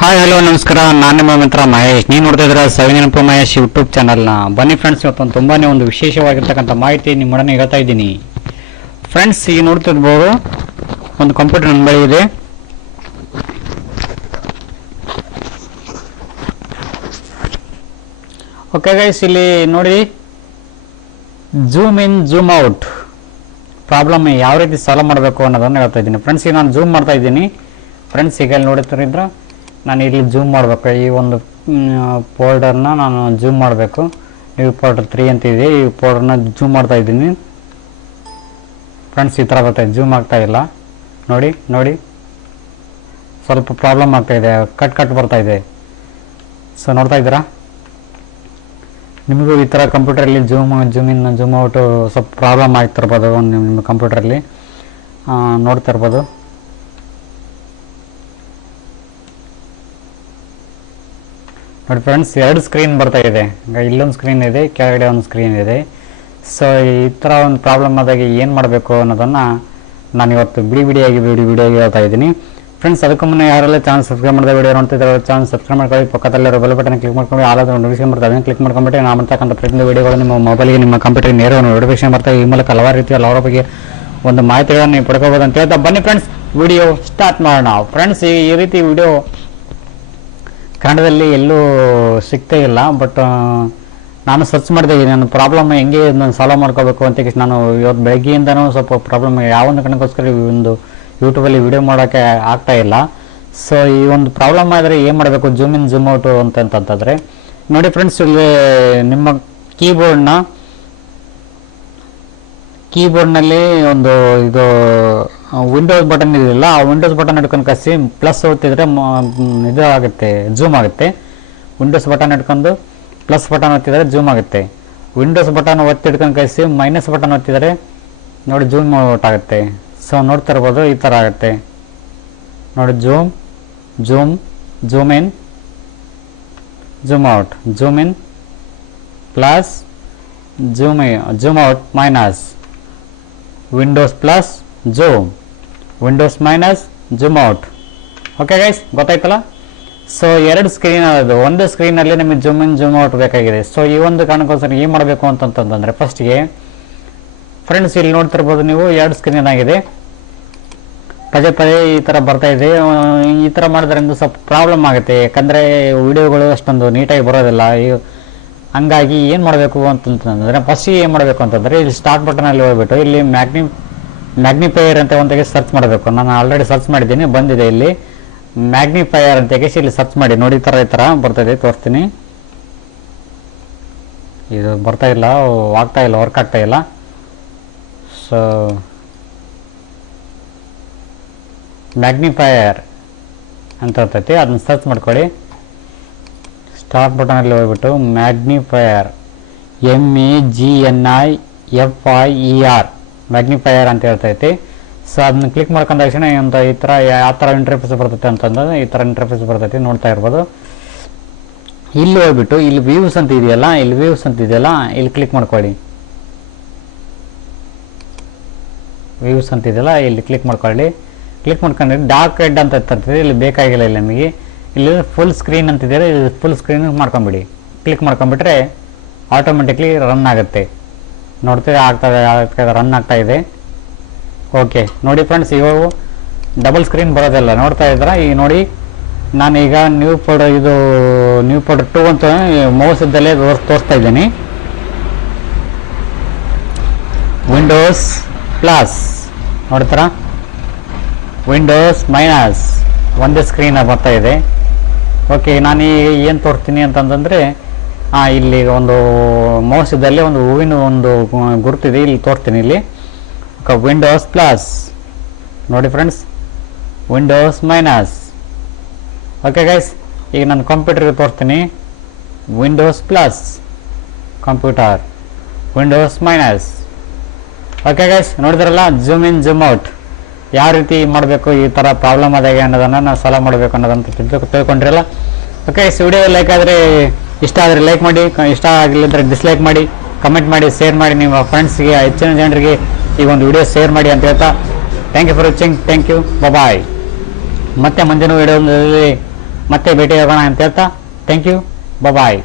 Hi hello ನಮಸ್ಕಾರ, ನಾನು ನಿಮ್ಮ ಮಿತ್ರ ಮಹೇಶ್. ನೀವು ನೋಡ್ತಾ ಇದ್ದೀರಾ ಸವಿನೆನಪು ಮಹೇಶ್ ಯೂಟ್ಯೂಬ್ ಚಾನಲ್ನ. ಬನ್ನಿ ಫ್ರೆಂಡ್ಸ್, ಇವತ್ತೊಂದು ತುಂಬಾನೇ ಒಂದು ವಿಶೇಷವಾಗಿರ್ತಕ್ಕಂಥ ಮಾಹಿತಿ ನಿಮ್ಮೊಡನೆ ಹೇಳ್ತಾ ಇದ್ದೀನಿ. ಫ್ರೆಂಡ್ಸ್, ಈಗ ನೋಡ್ತಿರ್ಬೋದು ಒಂದು ಕಂಪ್ಯೂಟರ್ ನನ್ನ ಬಳಿ ಇದೆ. ಓಕೆ ಗೈಸ್, ಇಲ್ಲಿ ನೋಡಿ zoom in zoom out problem ಯಾವ ರೀತಿ ಸಾಲ್ವ್ ಮಾಡಬೇಕು ಅನ್ನೋದನ್ನು ಹೇಳ್ತಾ ಇದ್ದೀನಿ. ಫ್ರೆಂಡ್ಸ್, ಈಗ ನಾನು ಝೂಮ್ ಮಾಡ್ತಾ ಇದ್ದೀನಿ. ಫ್ರೆಂಡ್ಸ್, ಈಗ ಇಲ್ಲಿ ನೋಡ್ತಿರಿದ್ರೆ ನಾನು ಇಲ್ಲಿ ಝೂಮ್ ಮಾಡಬೇಕು. ಈ ಒಂದು ಫೋಲ್ಡರ್ನ ನಾನು ಝೂಮ್ ಮಾಡಬೇಕು. ಈ ಫೋಲ್ಡರ್ 3 ಅಂತ ಇದೆ. ಈ ಫೋಲ್ಡರ್ನ ಝೂಮ್ ಮಾಡ್ತಾ ಇದ್ದೀನಿ. ಫ್ರೆಂಡ್ಸ್, ಈ ಥರ ಬರ್ತಾ ಇದೆ, ಝೂಮ್ ಆಗ್ತಾ ಇಲ್ಲ. ನೋಡಿ ನೋಡಿ, ಸ್ವಲ್ಪ ಪ್ರಾಬ್ಲಮ್ ಆಗ್ತಾ ಇದೆ, ಕಟ್ ಬರ್ತಾ ಇದೆ. ಸೊ ನೋಡ್ತಾ ಇದ್ದೀರಾ, ನಿಮಗೂ ಈ ಥರ ಕಂಪ್ಯೂಟರಲ್ಲಿ ಝೂಮ್ ಇನ್ ಝೂಮ್ ಔಟು ಸ್ವಲ್ಪ ಪ್ರಾಬ್ಲಮ್ ಆಗ್ತಿರ್ಬೋದು. ನಿಮ್ಮ ಕಂಪ್ಯೂಟ್ರಲ್ಲಿ ನೋಡ್ತಾ ಇರ್ಬೋದು. ನೋಡಿ ಫ್ರೆಂಡ್ಸ್, 2 ಸ್ಕ್ರೀನ್ ಬರ್ತಾ ಇದೆ. ಇಲ್ಲೊಂದು ಸ್ಕ್ರೀನ್ ಇದೆ, ಕೆಳಗಡೆ ಒಂದು ಸ್ಕ್ರೀನ್ ಇದೆ. ಸೊ ಈ ಥರ ಒಂದು ಪ್ರಾಬ್ಲಮ್ ಆದಾಗ ಏನು ಮಾಡಬೇಕು ಅನ್ನೋದನ್ನು ನಾನು ಇವತ್ತು ಬಿಡಿಯಾಗಿ ಹೇಳ್ತಾ ಇದ್ದೀನಿ. ಫ್ರೆಂಡ್ಸ್, ಅದಕ್ಕೂ ಮುನ್ನ ಯಾರೆಲ್ಲ ಚಾನಲ್ ಸಬ್ಸ್ಕ್ರೈಬ್ ಮಾಡಿದ ವಿಡಿಯೋ ನೋಡ್ತಿದ್ದಾರೆ ಚಾನಲ್ ಸಬ್ಸ್ಕ್ರೈಬ್ ಮಾಡ್ಕೊಳ್ಳಿ. ಪಕ್ಕದಲ್ಲಿರೋ ಬೆಲ್ ಬಟನ್ ಕ್ಲಿಕ್ ಮಾಡ್ಕೊಂಡು ಆಲಾದ ನೋಟಿಫಿಕೇಶನ್ ಬರ್ತದೆ, ಅದನ್ನು ಕ್ಲಿಕ್ ಮಾಡ್ಕೊಂಡ್ಬಿಟ್ಟು ನಾನು ಮಾಡ್ತಕ್ಕಂಥ ಪ್ರತಿಯೊಂದು ವಿಡಿಯೋಗಳು ನಿಮ್ಮ ಮೊಬೈಲ್ಗೆ, ನಿಮ್ಮ ಕಂಪ್ಯೂಟರ್ಗೆ ನೇರವಾಗಿ ನೋಟಿಫಿಕೇಶನ್ ಬರ್ತವೆ. ಈ ಮೂಲಕ ಹಲವಾರು ರೀತಿಯ ಹಲವಾರು ಬಗ್ಗೆ ಒಂದು ಮಾಹಿತಿಗಳನ್ನು ನೀವು ಪಡ್ಕೋಬೋದು ಅಂತ ಹೇಳ್ತಾ ಬನ್ನಿ ಫ್ರೆಂಡ್ಸ್, ವಿಡಿಯೋ ಸ್ಟಾರ್ಟ್ ಮಾಡೋಣ. ಫ್ರೆಂಡ್ಸ್, ಈ ರೀತಿ ವಿಡಿಯೋ ಕನ್ನಡದಲ್ಲಿ ಎಲ್ಲೂ ಸಿಗ್ತೇ ಇಲ್ಲ. ಬಟ್ ನಾನು ಸರ್ಚ್ ಮಾಡಿದೆ, ನನ್ನ ಪ್ರಾಬ್ಲಮ್ ಹೆಂಗೆ ನಾನು ಸಾಲ್ವ್ ಮಾಡ್ಕೋಬೇಕು ಅಂತ. ನಾನು ಇವತ್ತು ಬೆಳಗ್ಗೆಯಿಂದನೂ ಸ್ವಲ್ಪ ಪ್ರಾಬ್ಲಮ್ ಯಾವೊಂದು ಕಾರಣಕ್ಕೋಸ್ಕರ ಒಂದು ಯೂಟ್ಯೂಬಲ್ಲಿ ವಿಡಿಯೋ ಮಾಡೋಕ್ಕೆ ಆಗ್ತಾ ಇಲ್ಲ. ಸೊ ಈ ಒಂದು ಪ್ರಾಬ್ಲಮ್ ಆದರೆ ಏನು ಮಾಡಬೇಕು, ಝೂಮ್ ಇನ್ ಝೂಮ್ ಔಟು ಅಂತಂತಂದರೆ ನೋಡಿ ಫ್ರೆಂಡ್ಸ್, ಇಲ್ಲಿ ನಿಮ್ಮ ಕೀಬೋರ್ಡ್ನಲ್ಲಿ ಒಂದು ಇದು ವಿಂಡೋಸ್ ಬಟನ್ ಇದೆಯಲ್ಲ, ಆ ವಿಂಡೋಸ್ ಬಟನ್ ಹಿಡ್ಕೊಂಡು ಕಸಿ ಪ್ಲಸ್ ಒತ್ತಿದ್ರೆ ಇದು ಆಗುತ್ತೆ, ಝೂಮ್ ಆಗುತ್ತೆ. ವಿಂಡೋಸ್ ಬಟನ್ ಹಿಡ್ಕೊಂಡು ಪ್ಲಸ್ ಬಟನ್ ಒತ್ತಿದರೆ ಝೂಮ್ ಆಗುತ್ತೆ. ವಿಂಡೋಸ್ ಬಟನ್ ಒತ್ತಿ ಹಿಡ್ಕೊಂಡು ಕಸಿ ಮೈನಸ್ ಬಟನ್ ಒತ್ತಿದರೆ ನೋಡಿ ಝೂಮ್ ಔಟ್ ಆಗುತ್ತೆ. ಸೊ ನೋಡ್ತಾ ಇರ್ಬೋದು, ಈ ಥರ ಆಗುತ್ತೆ ನೋಡಿ. Zoom in zoom out, zoom in plus zoom out minus, Windows plus zoom, Windows minus zoom out. Okay guys, ಗೊತ್ತಾಯ್ತಲ್ಲ? ಸೊ 2 ಸ್ಕ್ರೀನ್ ಅದು, ಒಂದು ಸ್ಕ್ರೀನಲ್ಲಿ ನಮಗೆ ಝೂಮ್ ಇನ್ ಝೂಮ್ ಔಟ್ ಬೇಕಾಗಿದೆ. ಸೊ ಈ ಒಂದು ಕಾರಣಕ್ಕೋಸ್ಕರ ಏನು ಮಾಡಬೇಕು ಅಂತಂತಂದರೆ, ಫಸ್ಟ್ಗೆ ಫ್ರೆಂಡ್ಸ್ ಇಲ್ಲಿ ನೋಡ್ತಿರ್ಬೋದು ನೀವು, 2 ಸ್ಕ್ರೀನ್ ಆಗಿದೆ. ಪದೇ ಈ ಥರ ಬರ್ತಾ ಇದೆ. ಈ ಥರ ಮಾಡೋದ್ರಿಂದ ಸ್ವಲ್ಪ ಪ್ರಾಬ್ಲಮ್ ಆಗುತ್ತೆ, ಯಾಕಂದರೆ ವಿಡಿಯೋಗಳು ಅಷ್ಟೊಂದು ನೀಟಾಗಿ ಬರೋದಿಲ್ಲ. ಹಂಗಾಗಿ ಏನು ಮಾಡಬೇಕು ಅಂತಂತಂದರೆ, ಫಸ್ಟ್ ಏನು ಮಾಡಬೇಕು ಅಂತಂದರೆ, ಇಲ್ಲಿ ಸ್ಟಾರ್ಟ್ ಬಟನಲ್ಲಿ ಹೋಗ್ಬಿಟ್ಟು ಇಲ್ಲಿ ಮ್ಯಾಗ್ನಿಫೈಯರ್ ಅಂತ ಒಂದು ಸರ್ಚ್ ಮಾಡಬೇಕು. ನಾನು ಆಲ್ರೆಡಿ ಸರ್ಚ್ ಮಾಡಿದ್ದೀನಿ, ಬಂದಿದೆ ಇಲ್ಲಿ ಮ್ಯಾಗ್ನಿಫೈಯರ್ ಅಂತ ಇಲ್ಲಿ ಸರ್ಚ್ ಮಾಡಿ ನೋಡಿ. ಈ ಥರ ಬರ್ತಾಯಿದೆ, ತೋರಿಸ್ತೀನಿ. ಇದು ಬರ್ತಾ ಇಲ್ಲ, ವರ್ಕ್ ಆಗ್ತಾ ಇಲ್ಲ. ಸೊ ಮ್ಯಾಗ್ನಿಫೈಯರ್ ಅಂತ ಇರ್ತೈತಿ, ಅದನ್ನ ಸರ್ಚ್ ಮಾಡ್ಕೊಳ್ಳಿ. ಸ್ಟಾರ್ಟ್ ಬಟನಲ್ಲಿ ಹೋಗ್ಬಿಟ್ಟು ಮ್ಯಾಗ್ನಿಫೈಯರ್, MAGNIFIER ಮ್ಯಾಗ್ನಿಫೈಯರ್ ಅಂತ ಹೇಳ್ತೈತಿ. ಸೊ ಅದನ್ನ ಕ್ಲಿಕ್ ಮಾಡ್ಕೊಂಡ ತಕ್ಷಣ ಈ ಥರ ಯಾವ ಥರ ಇಂಟರ್ಫೇಸ್ ಬರ್ತೈತೆ ಅಂತಂದ್ರೆ ಈ ಥರ ಇಂಟರ್ಫೇಸ್ ಬರ್ತೈತಿ, ನೋಡ್ತಾ ಇರ್ಬೋದು. ಇಲ್ಲಿ ಹೋಗ್ಬಿಟ್ಟು ಇಲ್ಲಿ ವ್ಯೂಸ್ ಅಂತ ಇದೆಯಲ್ಲ, ಇಲ್ಲಿ ಕ್ಲಿಕ್ ಮಾಡ್ಕೊಳ್ಳಿ. ವ್ಯೂಸ್ ಅಂತ ಇದೆಯಲ್ಲ, ಇಲ್ಲಿ ಕ್ಲಿಕ್ ಮಾಡ್ಕೊಳ್ಳಿ. ಕ್ಲಿಕ್ ಮಾಡ್ಕೊಂಡ್ರೆ ಡಾರ್ಕ್ ರೆಡ್ ಅಂತ ಇರ್ತೈತಿ, ಇಲ್ಲಿ ಬೇಕಾಗಿಲ್ಲ. ಇಲ್ಲಿ ನಮಗೆ ಇಲ್ಲಿ ಫುಲ್ ಸ್ಕ್ರೀನ್ ಅಂತಿದ್ದೀರ, ಇಲ್ಲಿ ಫುಲ್ ಸ್ಕ್ರೀನ್ ಮಾಡ್ಕೊಂಬಿಡಿ. ಕ್ಲಿಕ್ ಮಾಡ್ಕೊಂಬಿಟ್ರೆ ಆಟೋಮೆಟಿಕ್ಲಿ ರನ್ ಆಗುತ್ತೆ. ನೋಡ್ತೀವಿ ರನ್ ಆಗ್ತಾ ಇದೆ. ಓಕೆ ನೋಡಿ ಫ್ರೆಂಡ್ಸ್, ಇವಾಗ ಡಬಲ್ ಸ್ಕ್ರೀನ್ ಬರೋದಿಲ್ಲ, ನೋಡ್ತಾ ಇದ್ದೀರಾ? ಈಗ ನೋಡಿ, ನಾನೀಗ ನ್ಯೂ ಫೋಲ್ಡರ್ 2 ಅಂತ ಮೌಸ್ ಇದ್ದಲ್ಲೇ ತೋರಿಸ್ತಾ ಇದ್ದೀನಿ. ವಿಂಡೋಸ್ ಪ್ಲಸ್ ನೋಡ್ತಾರ, ವಿಂಡೋಸ್ ಮೈನಸ್ ಒಂದೇ ಸ್ಕ್ರೀನ್ ಬರ್ತಾ ಇದೆ. ಓಕೆ, ನಾನು ಏನು ತೋರಿಸ್ತೀನಿ ಅಂತಂದರೆ, ಇಲ್ಲಿ ಒಂದು ಮೌಸ್ ಇದ್ದಲ್ಲಿ ಒಂದು ಹೂವಿನ ಒಂದು ಗುರುತಿದೆ, ಇಲ್ಲಿ ತೋರಿಸ್ತೀನಿ. ಇಲ್ಲಿ ವಿಂಡೋಸ್ ಪ್ಲಸ್ ನೋಡಿ friends, Windows minus. Okay guys, ಈಗ ನಾನು ಕಂಪ್ಯೂಟರ್ಗೆ ತೋರಿಸ್ತೀನಿ. Windows plus computer, Windows minus. Okay guys, ನೋಡಿದ್ರಲ್ಲ ಝೂಮ್ ಇನ್ ಝೂಮ್ ಔಟ್ ಯಾವ ರೀತಿ ಮಾಡಬೇಕು, ಈ ಥರ ಪ್ರಾಬ್ಲಮ್ ಆದಾಗ ಅನ್ನೋದನ್ನು ನಾವು ಸಾಲ್ವ್ ಮಾಡಬೇಕು ಅನ್ನೋದಂತ ತಿಳ್ಕೊಂಡ್ರಲ್ಲ. ಓಕೆ, ವಿಡಿಯೋ ಲೈಕ್ ಆದರೆ ಇಷ್ಟ ಆದರೆ ಲೈಕ್ ಮಾಡಿ, ಇಷ್ಟ ಆಗಲಿದ್ರೆ ಡಿಸ್ಲೈಕ್ ಮಾಡಿ, ಕಮೆಂಟ್ ಮಾಡಿ, ಶೇರ್ ಮಾಡಿ. ನಿಮ್ಮ ಫ್ರೆಂಡ್ಸ್ಗೆ, ಹೆಚ್ಚಿನ ಜನರಿಗೆ ಈ ಒಂದು ವಿಡಿಯೋ ಶೇರ್ ಮಾಡಿ ಅಂತ ಹೇಳ್ತಾ thank you for watching. Thank you, bye. ಮತ್ತೆ ಮುಂದಿನ ವಿಡಿಯೋದಲ್ಲಿ ಮತ್ತೆ ಭೇಟಿ ಆಗೋಣ ಅಂತ ಹೇಳ್ತಾ ಥ್ಯಾಂಕ್ ಯು ಬಾಯ್.